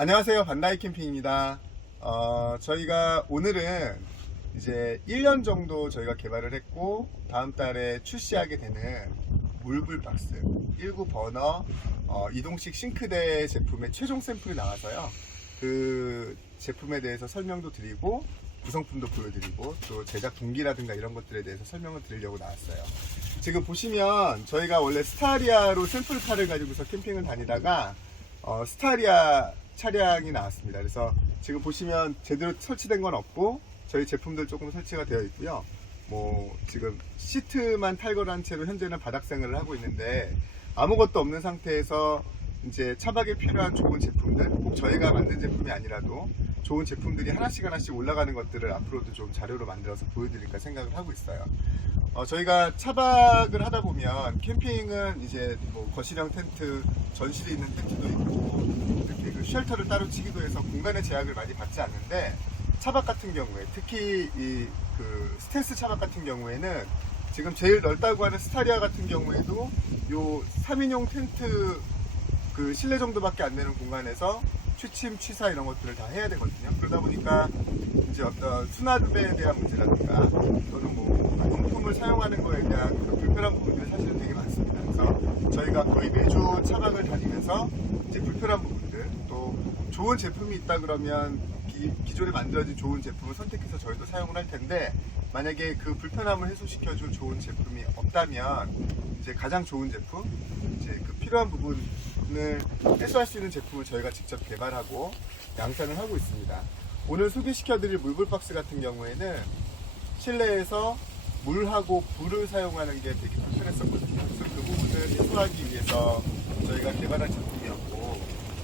안녕하세요. 반다이 캠핑입니다. 저희가 오늘은 이제 1년 정도 저희가 개발을 했고 다음 달에 출시하게 되는 물불박스 19 버너 이동식 싱크대 제품의 최종 샘플이 나와서요. 그 제품에 대해서 설명도 드리고 구성품도 보여드리고 또 제작 동기라든가 이런 것들에 대해서 설명을 드리려고 나왔어요. 지금 보시면 저희가 원래 스타리아로 샘플카를 가지고서 캠핑을 다니다가 스타리아 차량이 나왔습니다. 그래서 지금 보시면 제대로 설치된 건 없고 저희 제품들 조금 설치가 되어 있고요. 뭐 지금 시트만 탈거한 채로 현재는 바닥 생활을 하고 있는데 아무것도 없는 상태에서 이제 차박에 필요한 좋은 제품들, 꼭 저희가 만든 제품이 아니라도 좋은 제품들이 하나씩 올라가는 것들을 앞으로도 좀 자료로 만들어서 보여드릴까 생각을 하고 있어요. 저희가 차박을 하다 보면 캠핑은 이제 뭐 거실형 텐트, 전실이 있는 텐트도 있고 이렇게 그 쉘터를 따로 치기도 해서 공간의 제약을 많이 받지 않는데 차박 같은 경우에 특히 이 그 스텔스 차박 같은 경우에는 지금 제일 넓다고 하는 스타리아 같은 경우에도 요 3인용 텐트 그 실내 정도밖에 안 되는 공간에서 취침, 취사 이런 것들을 다 해야 되거든요. 그러다 보니까 이제 어떤 수납에 대한 문제라든가 또는 뭐 용품을 사용하는 거에 대한 그런 불편한 부분들이 사실은 되게 많습니다. 그래서 저희가 거의 매주 차박을 다니면서 이제 불편한 부분들 또 좋은 제품이 있다 그러면 기존에 만들어진 좋은 제품을 선택해서 저희도 사용을 할 텐데 만약에 그 불편함을 해소시켜줄 좋은 제품이 없다면 이제 가장 좋은 제품, 이제 그 필요한 부분을 해소할 수 있는 제품을 저희가 직접 개발하고 양산을 하고 있습니다. 오늘 소개시켜드릴 물불박스 같은 경우에는 실내에서 물하고 불을 사용하는 게 되게 불편했었거든요. 그래서 그 부분을 해소하기 위해서 저희가 개발한 제품이었고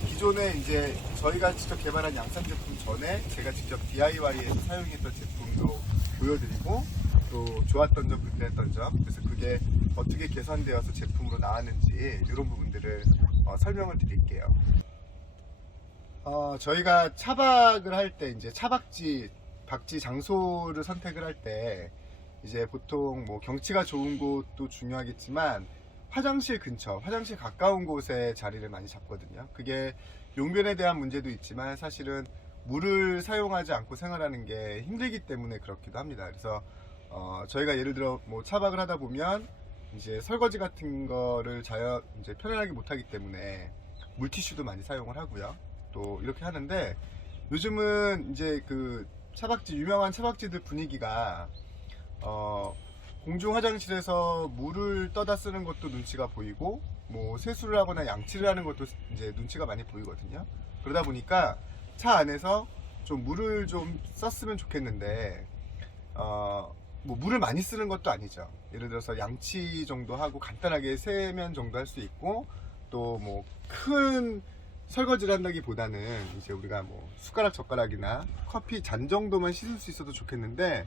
기존에 이제 저희가 직접 개발한 양산 제품 전에 제가 직접 DIY해서 사용했던 제품도 보여드리고 또 좋았던 점, 불편했던 점, 그래서 그게 어떻게 개선되어서 제품으로 나왔는지 이런 부분들을 설명을 드릴게요. 저희가 차박을 할 때 이제 박지 장소를 선택을 할 때 이제 보통 뭐 경치가 좋은 곳도 중요하겠지만 화장실 근처, 화장실 가까운 곳에 자리를 많이 잡거든요. 그게 용변에 대한 문제도 있지만 사실은 물을 사용하지 않고 생활하는 게 힘들기 때문에 그렇기도 합니다. 그래서 저희가 예를 들어 뭐 차박을 하다 보면 이제 설거지 같은 거를 이제 편안하게 못하기 때문에 물티슈도 많이 사용을 하고요. 또 이렇게 하는데 요즘은 이제 그 유명한 차박지들 분위기가 공중 화장실에서 물을 떠다 쓰는 것도 눈치가 보이고 뭐 세수를 하거나 양치를 하는 것도 이제 눈치가 많이 보이거든요. 그러다 보니까 차 안에서 좀 물을 좀 썼으면 좋겠는데 뭐 물을 많이 쓰는 것도 아니죠. 예를 들어서 양치 정도 하고 간단하게 세면 정도 할 수 있고 또 뭐 큰 설거지를 한다기보다는 이제 우리가 뭐 숟가락 젓가락이나 커피 잔 정도만 씻을 수 있어도 좋겠는데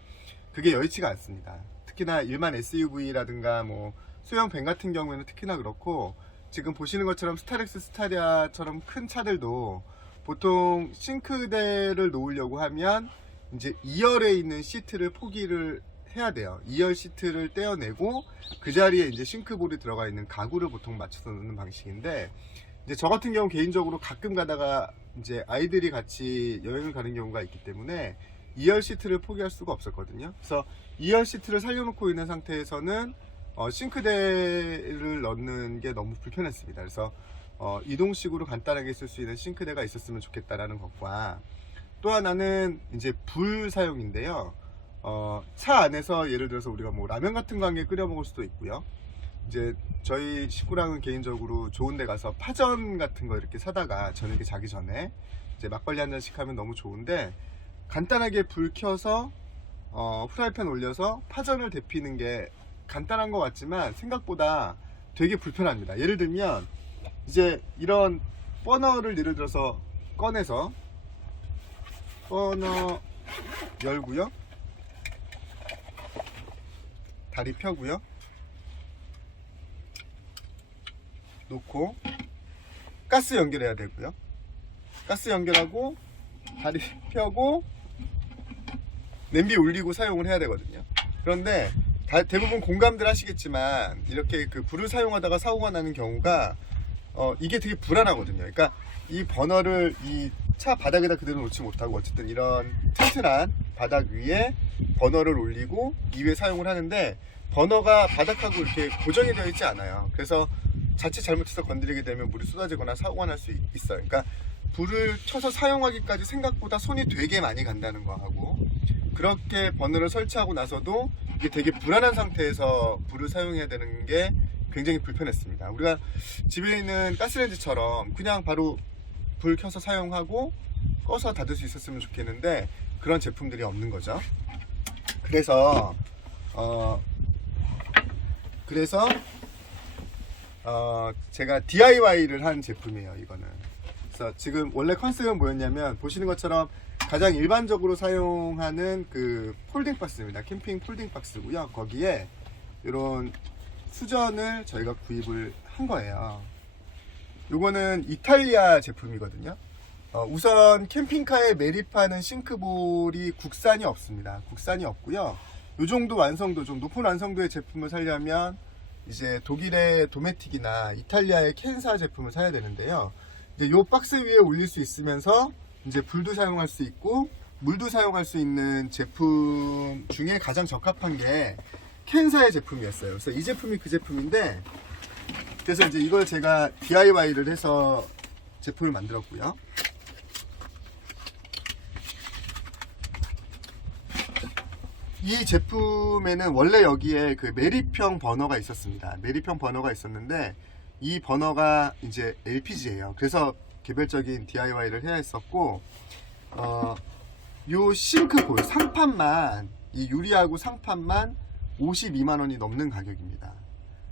그게 여의치가 않습니다. 특히나 일반 SUV라든가 뭐 소형 밴 같은 경우에는 특히나 그렇고 지금 보시는 것처럼 스타렉스, 스타리아처럼 큰 차들도 보통 싱크대를 놓으려고 하면 이제 2열에 있는 시트를 포기를 해야 돼요. 2열 시트를 떼어내고 그 자리에 이제 싱크볼이 들어가 있는 가구를 보통 맞춰서 놓는 방식인데 이제 저 같은 경우 개인적으로 가끔 가다가 이제 아이들이 같이 여행을 가는 경우가 있기 때문에 2열 시트를 포기할 수가 없었거든요. 그래서 2열 시트를 살려놓고 있는 상태에서는 싱크대를 넣는 게 너무 불편했습니다. 그래서 이동식으로 간단하게 쓸 수 있는 싱크대가 있었으면 좋겠다라는 것과 또 하나는 이제 불 사용인데요. 차 안에서 예를 들어서 우리가 뭐 라면 같은 거 한 개 끓여 먹을 수도 있고요. 이제 저희 식구랑은 개인적으로 좋은 데 가서 파전 같은 거 이렇게 사다가 저녁에 자기 전에 이제 막걸리 한 잔씩 하면 너무 좋은데 간단하게 불 켜서 프라이팬 올려서 파전을 데피는 게 간단한 것 같지만 생각보다 되게 불편합니다. 예를 들면 이제 이런 버너를 예를 들어서 꺼내서 버너 열고요, 다리 펴고요, 놓고 가스 연결해야 되고요, 가스 연결하고 다리 펴고 냄비 올리고 사용을 해야 되거든요. 그런데 대부분 공감들 하시겠지만 이렇게 그 불을 사용하다가 사고가 나는 경우가 이게 되게 불안하거든요. 그러니까 이 버너를 이 차 바닥에다 그대로 놓지 못하고 어쨌든 이런 튼튼한 바닥 위에 버너를 올리고 이외에 사용을 하는데 버너가 바닥하고 이렇게 고정이 되어 있지 않아요. 그래서 자칫 잘못해서 건드리게 되면 물이 쏟아지거나 사고가 날 수 있어요. 그러니까 불을 켜서 사용하기까지 생각보다 손이 되게 많이 간다는 거하고, 그렇게 버너를 설치하고 나서도 이게 되게 불안한 상태에서 불을 사용해야 되는 게 굉장히 불편했습니다. 우리가 집에 있는 가스레인지처럼 그냥 바로 불 켜서 사용하고 꺼서 닫을 수 있었으면 좋겠는데 그런 제품들이 없는 거죠. 그래서 제가 DIY를 한 제품이에요, 이거는. 그래서 지금 원래 컨셉은 뭐였냐면, 보시는 것처럼 가장 일반적으로 사용하는 그 폴딩 박스입니다. 캠핑 폴딩 박스고요. 거기에 이런 수전을 저희가 구입을 한 거예요. 요거는 이탈리아 제품이거든요. 우선 캠핑카에 매립하는 싱크볼이 국산이 없습니다. 국산이 없고요. 요 정도 완성도, 좀 높은 완성도의 제품을 사려면 이제 독일의 도메틱이나 이탈리아의 켄사 제품을 사야 되는데요. 이제 요 박스 위에 올릴 수 있으면서 이제 불도 사용할 수 있고 물도 사용할 수 있는 제품 중에 가장 적합한 게 켄사의 제품이었어요. 그래서 이 제품이 그 제품인데, 그래서 이제 이걸 제가 DIY를 해서 제품을 만들었고요. 이 제품에는 원래 여기에 그 매립형 버너가 있었습니다. 매립형 버너가 있었는데 이 버너가 이제 LPG예요. 그래서 개별적인 DIY를 해야 했었고, 요 싱크볼 상판만, 이 유리하고 상판만 52만 원이 넘는 가격입니다.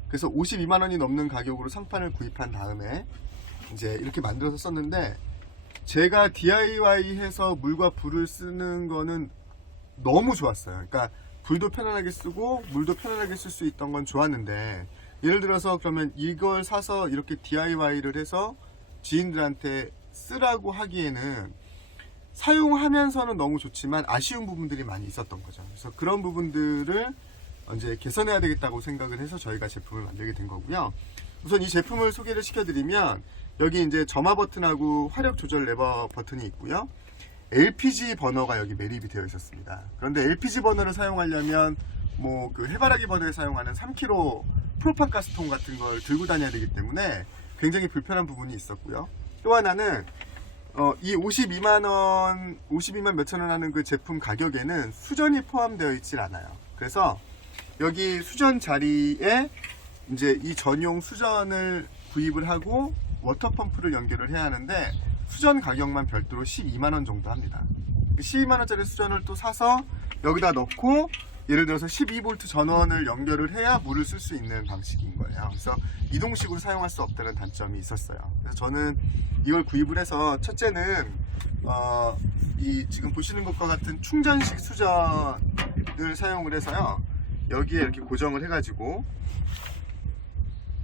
그래서 52만 원이 넘는 가격으로 상판을 구입한 다음에 이제 이렇게 만들어서 썼는데, 제가 DIY 해서 물과 불을 쓰는 거는 너무 좋았어요. 그러니까 불도 편안하게 쓰고 물도 편안하게 쓸 수 있던 건 좋았는데, 예를 들어서 그러면 이걸 사서 이렇게 DIY를 해서 지인들한테 쓰라고 하기에는 사용하면서는 너무 좋지만 아쉬운 부분들이 많이 있었던 거죠. 그래서 그런 부분들을 이제 개선해야 되겠다고 생각을 해서 저희가 제품을 만들게 된 거고요. 우선 이 제품을 소개를 시켜드리면, 여기 이제 점화 버튼하고 화력 조절 레버 버튼이 있고요. LPG 버너가 여기 매립이 되어 있었습니다. 그런데 LPG 버너를 사용하려면 뭐 그 해바라기 버너에 사용하는 3kg 프로판 가스통 같은 걸 들고 다녀야 되기 때문에 굉장히 불편한 부분이 있었고요. 또 하나는 이 52만 몇천 원 하는 그 제품 가격에는 수전이 포함되어 있질 않아요. 그래서 여기 수전 자리에 이제 이 전용 수전을 구입을 하고 워터펌프를 연결을 해야 하는데, 수전 가격만 별도로 12만원 정도 합니다. 12만원짜리 수전을 또 사서 여기다 넣고, 예를 들어서 12V 전원을 연결을 해야 물을 쓸 수 있는 방식인 거예요. 그래서 이동식으로 사용할 수 없다는 단점이 있었어요. 그래서 저는 이걸 구입을 해서, 첫째는 이 지금 보시는 것과 같은 충전식 수전을 사용을 해서요, 여기에 이렇게 고정을 해가지고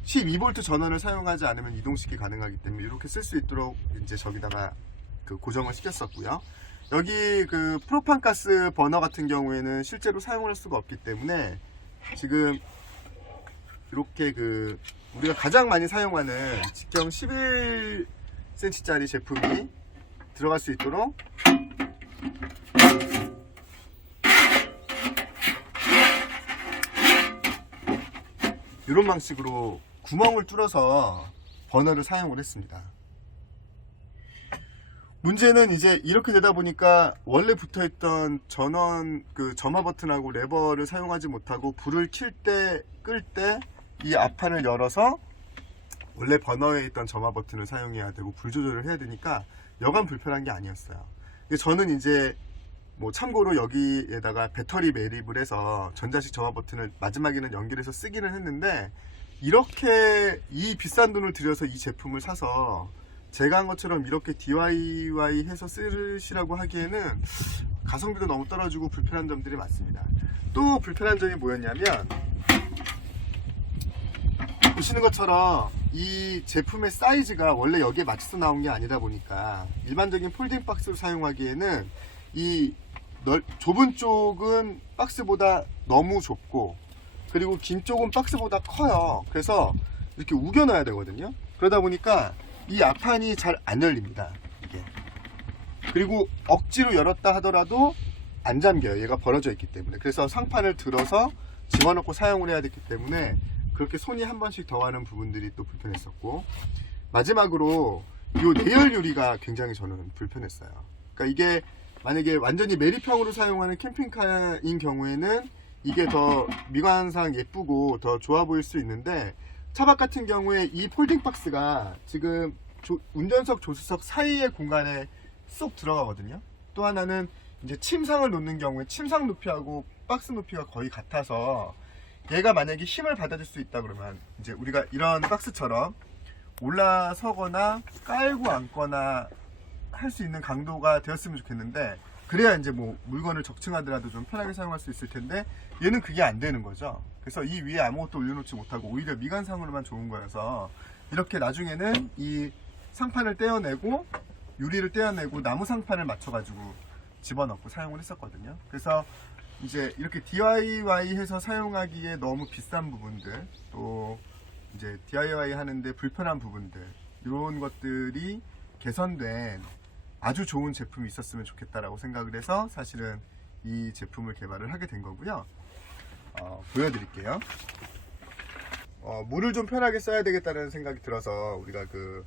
12V 전원을 사용하지 않으면 이동식이 가능하기 때문에 이렇게 쓸 수 있도록 이제 저기다가 그 고정을 시켰었고요. 여기 그 프로판가스 버너 같은 경우에는 실제로 사용을 할 수가 없기 때문에 지금 이렇게 그 우리가 가장 많이 사용하는 직경 11cm 짜리 제품이 들어갈 수 있도록 이런 방식으로 구멍을 뚫어서 버너를 사용을 했습니다. 문제는 이제 이렇게 되다 보니까 원래 붙어있던 전원 그 점화 버튼하고 레버를 사용하지 못하고, 불을 킬 때 끌 때 이 앞판을 열어서 원래 버너에 있던 점화 버튼을 사용해야 되고 불 조절을 해야 되니까 여간 불편한 게 아니었어요. 저는 이제 뭐 참고로 여기에다가 배터리 매립을 해서 전자식 점화 버튼을 마지막에는 연결해서 쓰기는 했는데, 이렇게 이 비싼 돈을 들여서 이 제품을 사서 제가 한 것처럼 이렇게 DIY 해서 쓰시라고 하기에는 가성비도 너무 떨어지고 불편한 점들이 많습니다. 또 불편한 점이 뭐였냐면, 보시는 것처럼 이 제품의 사이즈가 원래 여기에 맞춰서 나온 게 아니다 보니까 일반적인 폴딩 박스로 사용하기에는 이 좁은 쪽은 박스보다 너무 좁고, 그리고 긴 쪽은 박스보다 커요. 그래서 이렇게 우겨 넣어야 되거든요. 그러다 보니까 이 앞판이 잘 안 열립니다. 이게. 그리고 억지로 열었다 하더라도 안 잠겨요. 얘가 벌어져 있기 때문에. 그래서 상판을 들어서 집어넣고 사용을 해야 됐기 때문에 그렇게 손이 한 번씩 더 가는 부분들이 또 불편했었고, 마지막으로 이 내열 유리가 굉장히 저는 불편했어요. 그러니까 이게 만약에 완전히 매립형으로 사용하는 캠핑카인 경우에는 이게 더 미관상 예쁘고 더 좋아 보일 수 있는데, 차박 같은 경우에 이 폴딩 박스가 지금 운전석 조수석 사이의 공간에 쏙 들어가거든요. 또 하나는 이제 침상을 놓는 경우에 침상 높이하고 박스 높이가 거의 같아서 얘가 만약에 힘을 받아줄 수 있다 그러면 이제 우리가 이런 박스처럼 올라서거나 깔고 앉거나 할 수 있는 강도가 되었으면 좋겠는데, 그래야 이제 뭐 물건을 적층하더라도 좀 편하게 사용할 수 있을 텐데 얘는 그게 안 되는 거죠. 그래서 이 위에 아무것도 올려놓지 못하고 오히려 미관상으로만 좋은 거여서 이렇게 나중에는 이 상판을 떼어내고 유리를 떼어내고 나무 상판을 맞춰가지고 집어넣고 사용을 했었거든요. 그래서 이제 이렇게 DIY 해서 사용하기에 너무 비싼 부분들, 또 이제 DIY 하는데 불편한 부분들, 이런 것들이 개선된 아주 좋은 제품이 있었으면 좋겠다라고 생각을 해서 사실은 이 제품을 개발을 하게 된 거고요. 보여드릴게요. 물을 좀 편하게 써야 되겠다는 생각이 들어서 우리가 그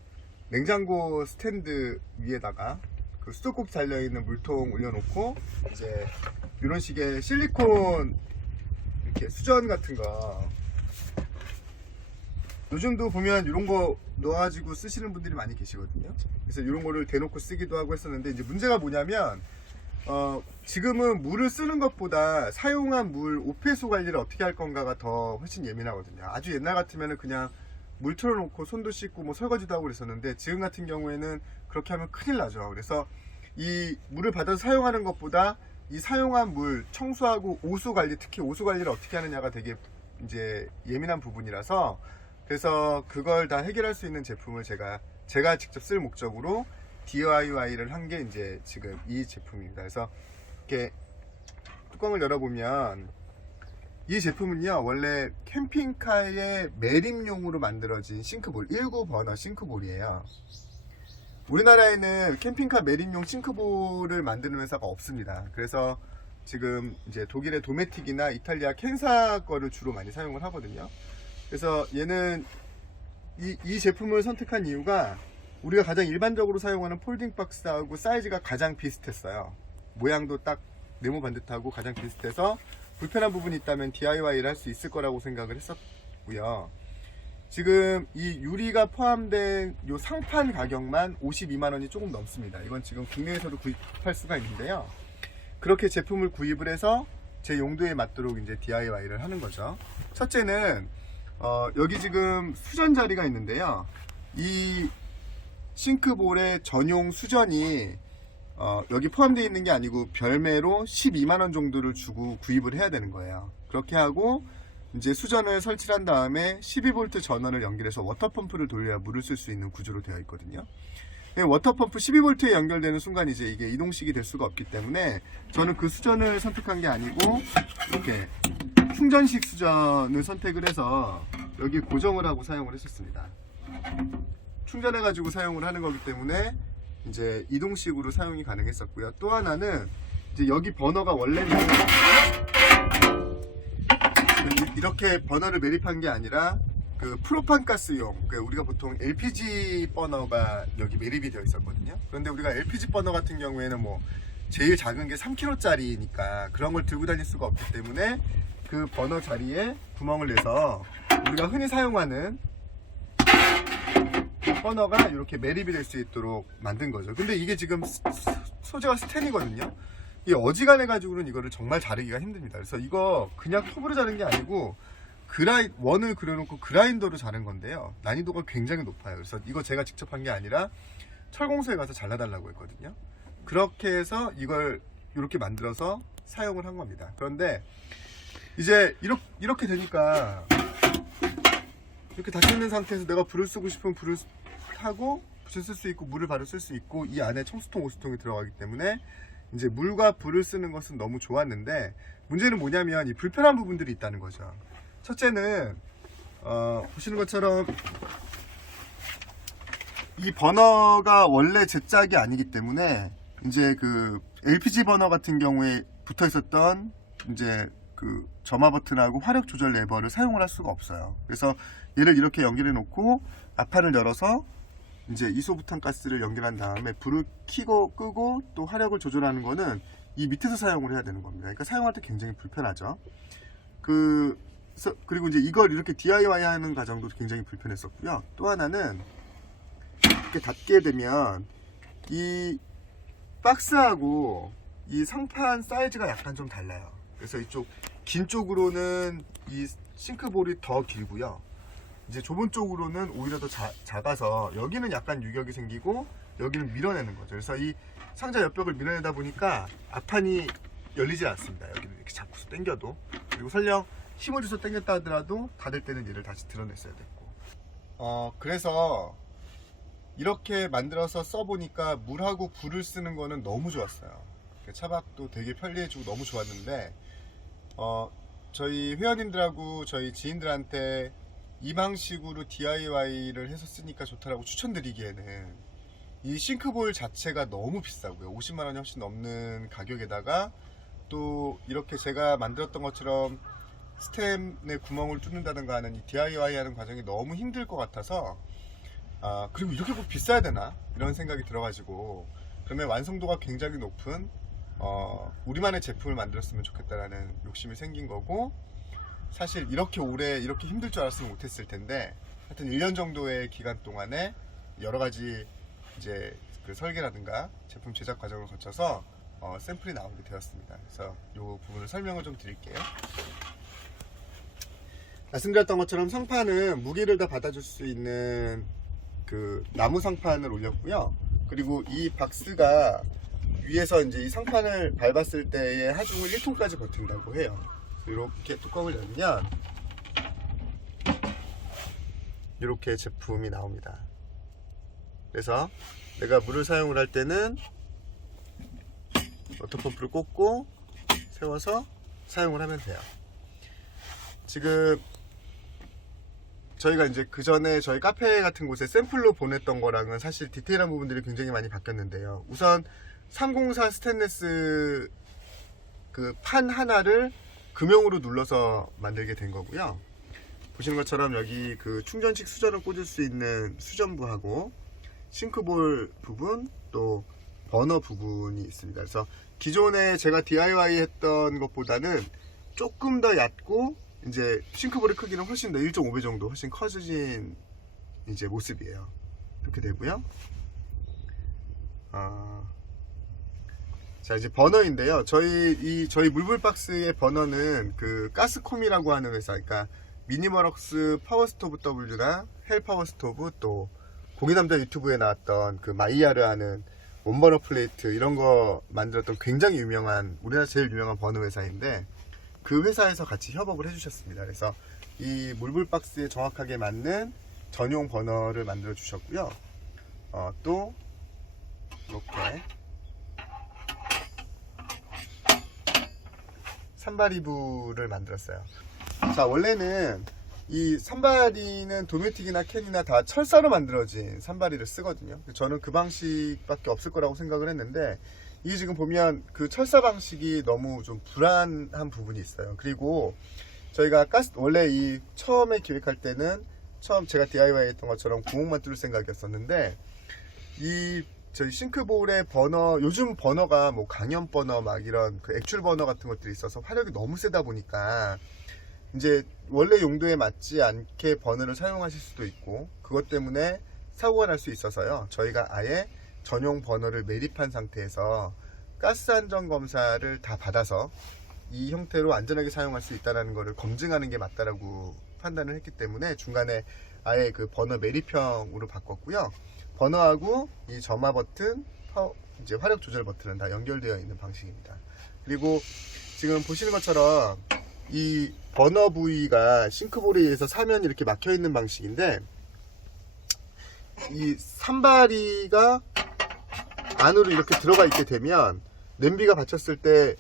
냉장고 스탠드 위에다가 그 수도꼭지 달려있는 물통 올려놓고 이제 이런 식의 실리콘 이렇게 수전 같은 거, 요즘도 보면 이런 거 넣어가지고 쓰시는 분들이 많이 계시거든요. 그래서 이런 거를 대놓고 쓰기도 하고 했었는데, 이제 문제가 뭐냐면 지금은 물을 쓰는 것보다 사용한 물 오폐수 관리를 어떻게 할 건가가 더 훨씬 예민하거든요. 아주 옛날 같으면 그냥 물 틀어놓고 손도 씻고 뭐 설거지도 하고 그랬었는데, 지금 같은 경우에는 그렇게 하면 큰일 나죠. 그래서 이 물을 받아서 사용하는 것보다 이 사용한 물 청소하고 오수 관리, 특히 오수 관리를 어떻게 하느냐가 되게 이제 예민한 부분이라서, 그래서 그걸 다 해결할 수 있는 제품을 제가 직접 쓸 목적으로 DIY를 한 게 이제 지금 이 제품입니다. 그래서 이렇게 뚜껑을 열어보면 이 제품은요, 원래 캠핑카의 매립용으로 만들어진 싱크볼, 19버너 싱크볼이에요. 우리나라에는 캠핑카 매립용 싱크볼을 만드는 회사가 없습니다. 그래서 지금 이제 독일의 도메틱이나 이탈리아 켄사 거를 주로 많이 사용을 하거든요. 그래서 얘는 이 제품을 선택한 이유가 우리가 가장 일반적으로 사용하는 폴딩 박스하고 사이즈가 가장 비슷했어요. 모양도 딱 네모 반듯하고 가장 비슷해서 불편한 부분이 있다면 DIY를 할 수 있을 거라고 생각을 했었고요. 지금 이 유리가 포함된 이 상판 가격만 52만원이 조금 넘습니다. 이건 지금 국내에서도 구입할 수가 있는데요. 그렇게 제품을 구입을 해서 제 용도에 맞도록 이제 DIY를 하는 거죠. 첫째는 여기 지금 수전 자리가 있는데요. 이 싱크볼의 전용 수전이 여기 포함되어 있는 게 아니고 별매로 12만원 정도를 주고 구입을 해야 되는 거예요. 그렇게 하고 이제 수전을 설치한 다음에 12V 전원을 연결해서 워터펌프를 돌려야 물을 쓸 수 있는 구조로 되어 있거든요. 워터펌프 12V에 연결되는 순간 이제 이게 이동식이 될 수가 없기 때문에 저는 그 수전을 선택한 게 아니고 이렇게 충전식 수전을 선택을 해서 여기 고정을 하고 사용을 했었습니다. 충전해 가지고 사용을 하는 거기 때문에 이제 이동식으로 사용이 가능했었고요. 또 하나는 이제 여기 버너가 원래는 이렇게 버너를 매립한 게 아니라 그 프로판 가스용, 우리가 보통 LPG 버너가 여기 매립이 되어 있었거든요. 그런데 우리가 LPG 버너 같은 경우에는 뭐 제일 작은 게 3kg짜리니까 그런 걸 들고 다닐 수가 없기 때문에 그 버너 자리에 구멍을 내서 우리가 흔히 사용하는 버너가 이렇게 매립이 될 수 있도록 만든 거죠. 근데 이게 지금 소재가 스텐이거든요. 이 어지간해 가지고는 이거를 정말 자르기가 힘듭니다. 그래서 이거 그냥 톱으로 자른 게 아니고 원을 그려놓고 그라인더로 자른 건데요. 난이도가 굉장히 높아요. 그래서 이거 제가 직접 한 게 아니라 철공소에 가서 잘라달라고 했거든요. 그렇게 해서 이걸 이렇게 만들어서 사용을 한 겁니다. 그런데 이제 이렇게 되니까 이렇게 닫혀있는 상태에서 내가 불을 쓰고 싶으면 불을 하고 붙여 쓸 수 있고 물을 바로 쓸 수 있고 이 안에 청수통, 오수통이 들어가기 때문에 이제 물과 불을 쓰는 것은 너무 좋았는데, 문제는 뭐냐면 이 불편한 부분들이 있다는 거죠. 첫째는 보시는 것처럼 이 버너가 원래 제 짝이 아니기 때문에 이제 그 LPG 버너 같은 경우에 붙어 있었던 이제 그 점화 버튼하고 화력 조절 레버를 사용을 할 수가 없어요. 그래서 얘를 이렇게 연결해 놓고 앞판을 열어서 이제 이소부탄 가스를 연결한 다음에 불을 켜고 끄고 또 화력을 조절하는 거는 이 밑에서 사용을 해야 되는 겁니다. 그러니까 사용할 때 굉장히 불편하죠. 그리고 이제 이걸 이렇게 DIY 하는 과정도 굉장히 불편했었고요. 또 하나는 이렇게 닫게 되면 이 박스하고 이 상판 사이즈가 약간 좀 달라요. 그래서 이쪽 긴 쪽으로는 이 싱크볼이 더 길고요. 이제 좁은 쪽으로는 오히려 더 작아서 여기는 약간 유격이 생기고 여기는 밀어내는 거죠. 그래서 이 상자 옆벽을 밀어내다 보니까 앞판이 열리질 않습니다. 여기를 이렇게 잡고서 당겨도. 그리고 설령 힘을 줘서 당겼다 하더라도 닫을 때는 얘를 다시 드러냈어야 됐고. 그래서 이렇게 만들어서 써보니까 물하고 불을 쓰는 거는 너무 좋았어요. 차박도 되게 편리해지고 너무 좋았는데 저희 회원님들하고 저희 지인들한테 이 방식으로 DIY를 해서 쓰니까 좋다라고 추천드리기에는 이 싱크볼 자체가 너무 비싸고요. 50만원이 훨씬 넘는 가격에다가 또 이렇게 제가 만들었던 것처럼 스템에 구멍을 뚫는다든가 하는 이 DIY 하는 과정이 너무 힘들 것 같아서 그리고 이렇게 꼭 비싸야 되나 이런 생각이 들어가지고 그러면 완성도가 굉장히 높은 우리만의 제품을 만들었으면 좋겠다라는 욕심이 생긴 거고, 사실 이렇게 오래 이렇게 힘들 줄 알았으면 못했을 텐데 하여튼 1년 정도의 기간 동안에 여러 가지 이제 그 설계라든가 제품 제작 과정을 거쳐서 샘플이 나오게 되었습니다. 그래서 이 부분을 설명을 좀 드릴게요. 말씀드렸던 것처럼 상판은 무게를 다 받아줄 수 있는 그 나무 상판을 올렸고요. 그리고 이 박스가 위에서 이제 이 상판을 밟았을 때의 하중을 1톤까지 버틴다고 해요. 이렇게 뚜껑을 열면 이렇게 제품이 나옵니다. 그래서 내가 물을 사용을 할 때는 워터펌프를 꽂고 세워서 사용을 하면 돼요. 지금 저희가 이제 그 전에 저희 카페 같은 곳에 샘플로 보냈던 거랑은 사실 디테일한 부분들이 굉장히 많이 바뀌었는데요. 우선 304 스테인레스 그 판 하나를 금형으로 눌러서 만들게 된 거고요. 보시는 것처럼 여기 그 충전식 수전을 꽂을 수 있는 수전부하고 싱크볼 부분 또 버너 부분이 있습니다. 그래서 기존에 제가 DIY 했던 것보다는 조금 더 얕고 이제 싱크볼의 크기는 훨씬 더 1.5배 정도 훨씬 커진 이제 모습이에요. 이렇게 되고요. 자, 이제 버너인데요. 저희 물불 박스의 버너는 그 가스콤이라고 하는 회사, 그러니까 미니멀럭스 파워스토브 W나 헬 파워스토브 또 고기남자 유튜브에 나왔던 그 마이야르 하는 원버너 플레이트 이런 거 만들었던 굉장히 유명한 우리나라 제일 유명한 버너 회사인데 그 회사에서 같이 협업을 해주셨습니다. 그래서 이 물불 박스에 정확하게 맞는 전용 버너를 만들어 주셨고요. 또 이렇게 산바리부를 만들었어요. 자, 원래는 이 산바리는 도메틱이나 캔이나 다 철사로 만들어진 산바리를 쓰거든요. 저는 그 방식밖에 없을 거라고 생각을 했는데 이게 지금 보면 그 철사 방식이 너무 좀 불안한 부분이 있어요. 그리고 저희가 원래 이 처음에 기획할 때는 처음 제가 DIY 했던 것처럼 구멍만 뚫을 생각이었었는데 저희 싱크볼의 버너, 요즘 버너가 뭐 강연 버너 막 이런 그 액출 버너 같은 것들이 있어서 화력이 너무 세다 보니까 이제 원래 용도에 맞지 않게 버너를 사용하실 수도 있고 그것 때문에 사고가 날 수 있어서요. 저희가 아예 전용 버너를 매립한 상태에서 가스 안전 검사를 다 받아서 이 형태로 안전하게 사용할 수 있다는 것을 검증하는 게 맞다라고 판단을 했기 때문에 중간에 아예 그 버너 매립형으로 바꿨고요. 버너하고 이 점화 버튼, 이제 화력 조절 버튼은 다 연결되어 있는 방식입니다. 그리고 지금 보시는 것처럼 이 버너 부위가 싱크볼에 의해서 사면이 이렇게 막혀 있는 방식인데 이 산바리가 안으로 이렇게 들어가 있게 되면 냄비가 받쳤을 때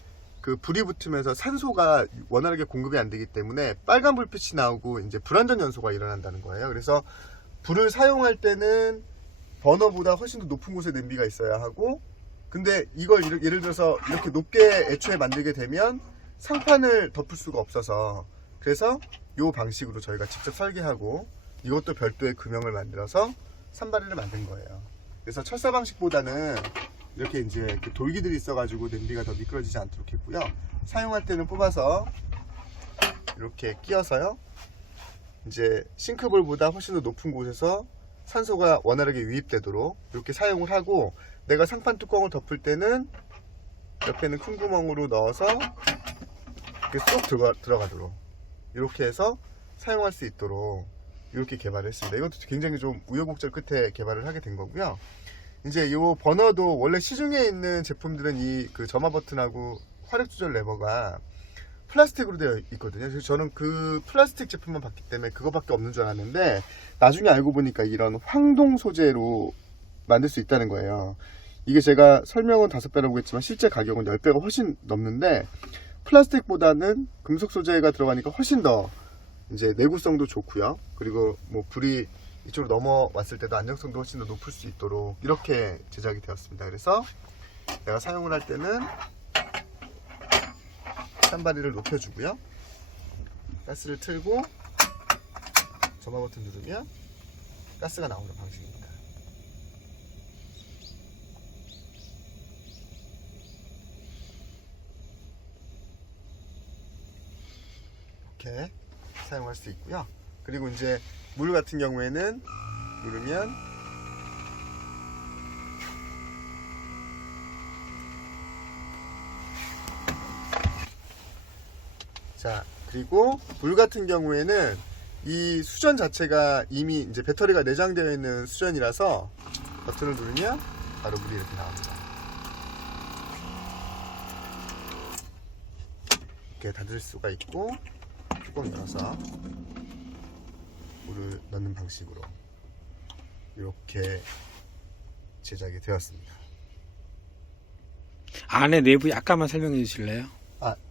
그 불이 붙으면서 산소가 원활하게 공급이 안 되기 때문에 빨간 불빛이 나오고 이제 불안전 연소가 일어난다는 거예요. 그래서 불을 사용할 때는 버너보다 훨씬 더 높은 곳에 냄비가 있어야 하고, 근데 이걸 예를 들어서 이렇게 높게 애초에 만들게 되면 상판을 덮을 수가 없어서, 그래서 이 방식으로 저희가 직접 설계하고 이것도 별도의 금형을 만들어서 산바리를 만든 거예요. 그래서 철사 방식보다는 이렇게 이제 돌기들이 있어가지고 냄비가 더 미끄러지지 않도록 했고요. 사용할 때는 뽑아서 이렇게 끼워서요, 이제 싱크볼보다 훨씬 더 높은 곳에서 산소가 원활하게 유입되도록 이렇게 사용을 하고, 내가 상판 뚜껑을 덮을 때는 옆에는 큰 구멍으로 넣어서 이렇게 쏙 들어가도록 이렇게 해서 사용할 수 있도록 이렇게 개발을 했습니다. 이것도 굉장히 좀 우여곡절 끝에 개발을 하게 된 거고요. 이제 이 버너도 원래 시중에 있는 제품들은 이 그 점화 버튼하고 화력 조절 레버가 플라스틱으로 되어 있거든요. 그래서 저는 그 플라스틱 제품만 봤기 때문에 그거밖에 없는 줄 알았는데, 나중에 알고 보니까 이런 황동 소재로 만들 수 있다는 거예요. 이게 제가 설명은 5배라고 했지만 실제 가격은 10배가 훨씬 넘는데, 플라스틱보다는 금속 소재가 들어가니까 훨씬 더 이제 내구성도 좋고요. 그리고 뭐 불이 이쪽으로 넘어왔을 때도 안정성도 훨씬 더 높을 수 있도록 이렇게 제작이 되었습니다. 그래서 내가 사용을 할 때는 산바리를 높여주고요, 가스를 틀고 점화 버튼 누르면 가스가 나오는 방식입니다. 이렇게 사용할 수 있고요. 그리고 이제 물 같은 경우에는 누르면 자, 그리고 물 같은 경우에는 이 수전 자체가 이미 이제 배터리가 내장되어 있는 수전이라서 버튼을 누르면 바로 물이 이렇게 나옵니다. 이렇게 닫을 수가 있고, 뚜껑 열어서 물을 넣는 방식으로 이렇게 제작이 되었습니다. 안에 내부 약간만 설명해 주실래요?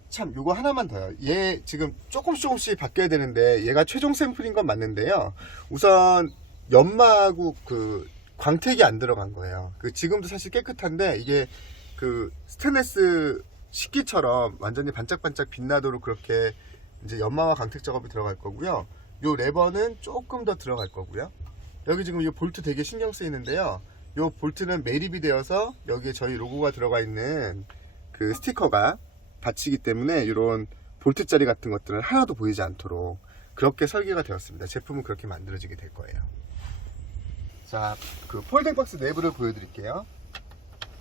참, 요거 하나만 더요. 얘 지금 조금씩 바뀌어야 되는데, 얘가 최종 샘플인 건 맞는데요. 우선 연마하고 그 광택이 안 들어간 거예요. 지금도 사실 깨끗한데, 이게 그 스테인리스 식기처럼 완전히 반짝반짝 빛나도록 그렇게 이제 연마와 광택 작업이 들어갈 거고요. 요 레버는 조금 더 들어갈 거고요. 여기 지금 이 볼트 되게 신경 쓰이는데요. 요 볼트는 매립이 되어서 여기에 저희 로고가 들어가 있는 그 스티커가 받치기 때문에 이런 볼트 자리 같은 것들은 하나도 보이지 않도록 그렇게 설계가 되었습니다. 제품은 그렇게 만들어지게 될 거예요. 자, 그 폴딩 박스 내부를 보여드릴게요.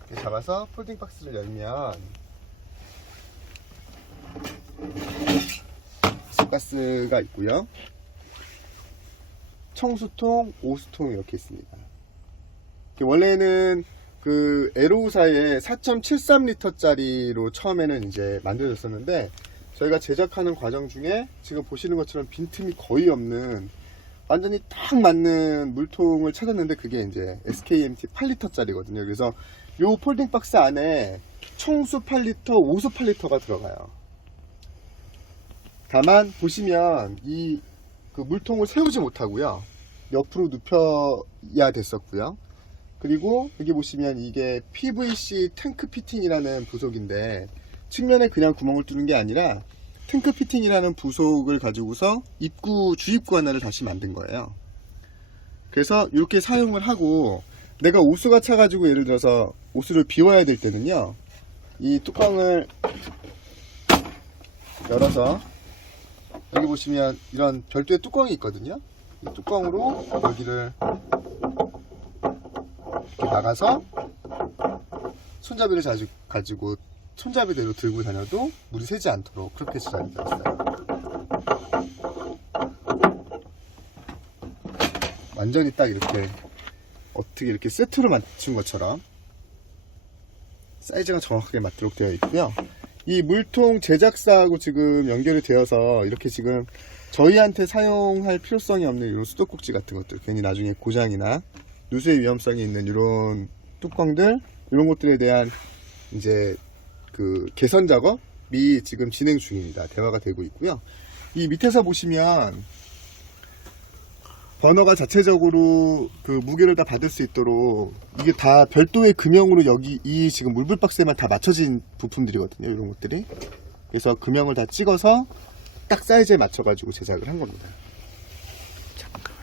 이렇게 잡아서 폴딩 박스를 열면 가스가 있고요. 청수통, 오수통 이렇게 있습니다. 원래는 그 에로우사의 4.73L짜리로 처음에는 이제 만들어졌었는데, 저희가 제작하는 과정 중에 지금 보시는 것처럼 빈틈이 거의 없는 완전히 딱 맞는 물통을 찾았는데, 그게 이제 SKMT 8L짜리거든요. 그래서 요 폴딩 박스 안에 청수 8L, 오수 8L가 들어가요. 다만 보시면 이 그 물통을 세우지 못하고요, 옆으로 눕혀야 됐었고요. 그리고 여기 보시면 이게 PVC 탱크 피팅이라는 부속인데, 측면에 그냥 구멍을 뚫는 게 아니라 탱크 피팅이라는 부속을 가지고서 주입구 하나를 다시 만든 거예요. 그래서 이렇게 사용을 하고, 내가 오수가 차가지고 예를 들어서 오수를 비워야 될 때는요, 이 뚜껑을 열어서 여기 보시면 이런 별도의 뚜껑이 있거든요. 이 뚜껑으로 여기를 이렇게 막아서 손잡이를 가지고 손잡이대로 들고 다녀도 물이 새지 않도록 그렇게 제작이 되었어요. 완전히 딱 이렇게 어떻게 이렇게 세트로 맞춘 것처럼 사이즈가 정확하게 맞도록 되어 있고요. 이 물통 제작사하고 지금 연결이 되어서 이렇게 지금 저희한테 사용할 필요성이 없는 이런 수도꼭지 같은 것들, 괜히 나중에 고장이나 누수의 위험성이 있는 이런 뚜껑들, 이런 것들에 대한 이제 그 개선 작업이 지금 진행 중입니다. 대화가 되고 있고요. 이 밑에서 보시면 버너가 자체적으로 그 무게를 다 받을 수 있도록 이게 다 별도의 금형으로 여기 이 지금 물불 박스에만 다 맞춰진 부품들이거든요. 이런 것들이. 그래서 금형을 다 찍어서 딱 사이즈에 맞춰가지고 제작을 한 겁니다. 잠깐만요.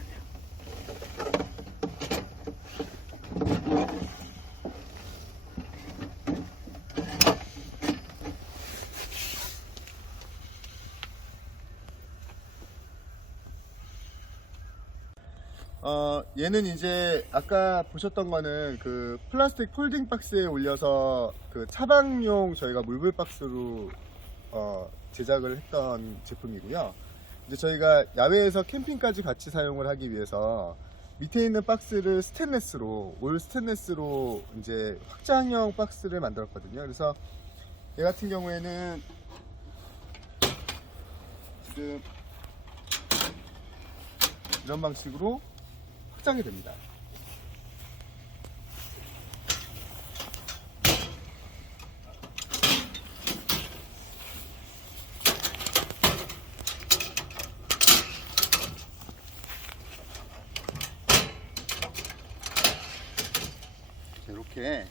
얘는 이제 아까 보셨던 거는 그 플라스틱 폴딩 박스에 올려서 그 차박용 저희가 물불 박스로 제작을 했던 제품이고요. 이제 저희가 야외에서 캠핑까지 같이 사용을 하기 위해서 밑에 있는 박스를 스테인레스로 올 스테인레스로 이제 확장형 박스를 만들었거든요. 그래서 얘 같은 경우에는 지금 이런 방식으로 확장이 됩니다. 이렇게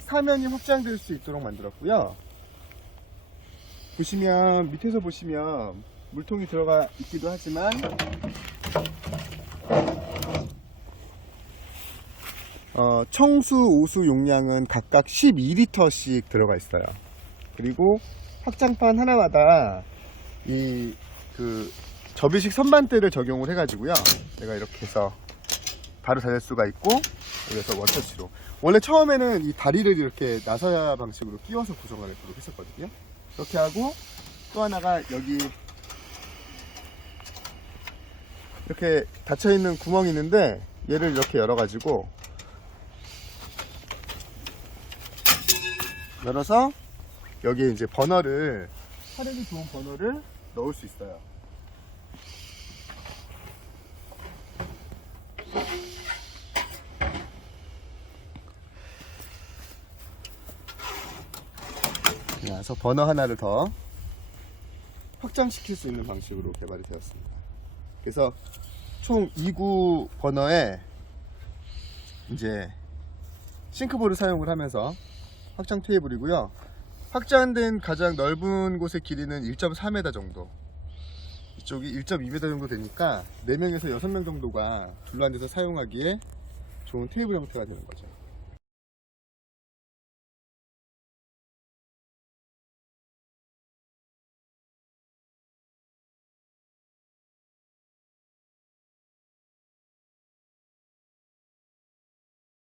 사면이 확장될 수 있도록 만들었고요. 보시면 밑에서 보시면 물통이 들어가 있기도 하지만 청수, 오수 용량은 각각 12리터씩 들어가 있어요. 그리고 확장판 하나마다 이 그 접이식 선반대를 적용을 해가지고요. 내가 이렇게 해서 바로 닫을 수가 있고, 그래서 원터치로. 원래 처음에는 이 다리를 이렇게 나사야 방식으로 끼워서 구성을 하도록 했었거든요. 이렇게 하고 또 하나가 여기 이렇게 닫혀있는 구멍이 있는데 얘를 이렇게 열어가지고 열어서 여기에 이제 버너를 화력이 좋은 버너를 넣을 수 있어요. 그래서 버너 하나를 더 확장시킬 수 있는 방식으로 개발이 되었습니다. 그래서 총 2구 버너에 이제 싱크볼을 사용을 하면서 확장 테이블이고요. 확장된 가장 넓은 곳의 길이는 1.4m 정도, 이쪽이 1.2m 정도 되니까 4명에서 6명 정도가 둘러앉아서 사용하기에 좋은 테이블 형태가 되는 거죠.